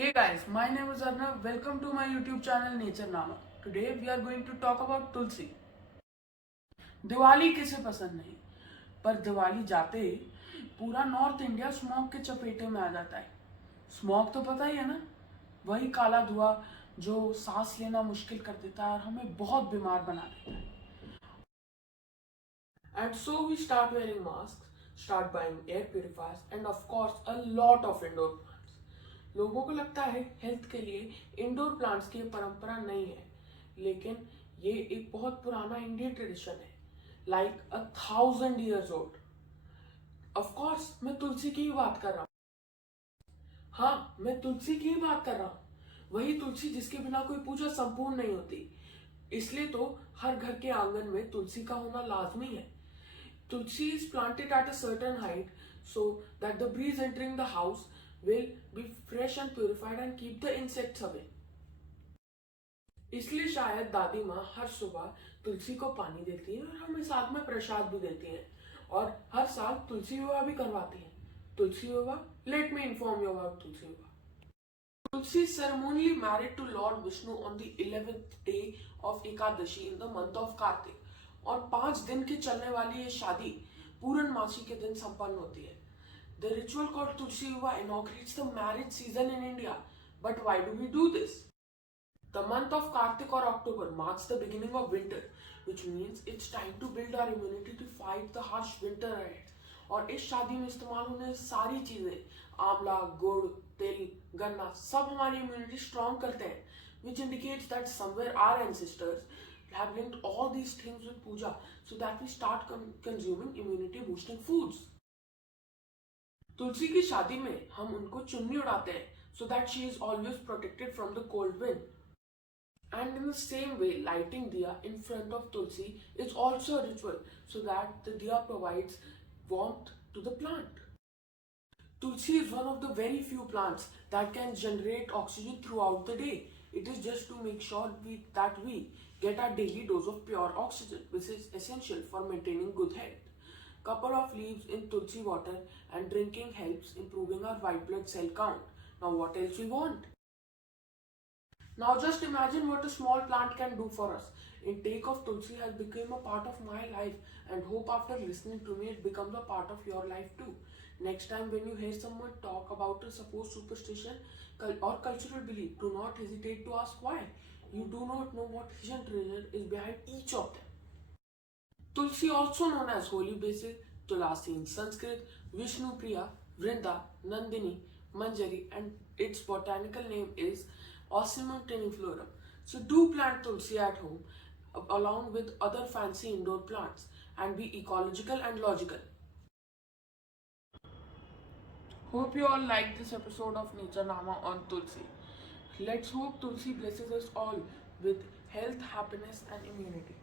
Hey guys, my name is Arnav. Welcome to my YouTube channel Nature Nama. Today we are going to talk about तुलसी. दिवाली किसे पसंद नहीं, पर दिवाली जाते ही पूरा north India smog के चपेटे में आ जाता है. स्मॉग तो पता ही है ना, वही काला धुआं जो सांस लेना मुश्किल कर देता है और हमें बहुत बीमार बना देता है. And so we start wearing masks, start buying air purifiers and of course a lot of indoor plants. लोगों को लगता है हेल्थ के लिए इंडोर प्लांट्स की परंपरा नहीं है, लेकिन ये एक बहुत पुराना इंडियन ट्रेडिशन है, like 1,000 years old. Of course मैं तुलसी की ही बात कर रहा हूँ. हाँ, मैं तुलसी की ही बात कर रहा हूँ. वही तुलसी जिसके बिना कोई पूजा संपूर्ण नहीं होती. इसलिए तो हर घर के आंगन में तुलसी का होना लाजमी है. Tulsi is planted at a certain height so that the breeze entering the house will be fresh and purified and keep the insects away. इसलिए शायद दादी माँ हर सुबह तुलसी को पानी देती है और हमें साथ में प्रसाद भी देती हैं और हर साल तुलसी विवाह भी करवाती हैं. तुलसी विवाह, let me inform you about तुलसी विवाह. Tulsi is ceremonially married to Lord Vishnu on the 11th day of Ekadashi in the month of Kartik. और 5 दिन की चलने वाली ये शादी पूर्णमासी के दिन संपन्न होती है. The ritual called Tulsi Vivaah inaugurates the marriage season in India. But why do we do this? The month of Kartik or October marks the beginning of winter, which means it's time to build our immunity to fight the harsh winter ahead. और इस शादी में इस्तेमाल होने सारी चीजें, आंवला, गुड़, तिल, गन्ना, सब हमारी इम्यूनिटी स्ट्रॉन्ग करते हैं, which indicates that somewhere our ancestors have linked all these things with puja so that we start consuming immunity boosting foods. तुलसी की शादी में हम उनको चुन्नी उड़ाते हैं so that she is always protected from the cold wind. And in the same way, lighting diya in front of Tulsi is also a ritual so that the diya provides warmth to the plant. Tulsi is one of the very few plants that can generate oxygen throughout the day. It is just to make sure that we get our daily dose of pure oxygen, which is essential for maintaining good health. Couple of leaves in tulsi water and drinking helps improving our white blood cell count. Now what else we want? Now just imagine what a small plant can do for us. Intake of tulsi has become a part of my life and hope after listening to me it becomes a part of your life too. Next time when you hear someone talk about a supposed superstition or cultural belief, do not hesitate to ask why. You do not know what hidden treasure is behind each of them. Tulsi, also known as holy basil, Tulasi in Sanskrit, Vishnu Priya, Vrinda, Nandini, Manjari, and its botanical name is Ocimum teniflorum. So do plant Tulsi at home along with other fancy indoor plants and be ecological and logical. Hope you all liked this episode of Nature Nama on Tulsi. Let's hope Tulsi blesses us all with health, happiness, and immunity.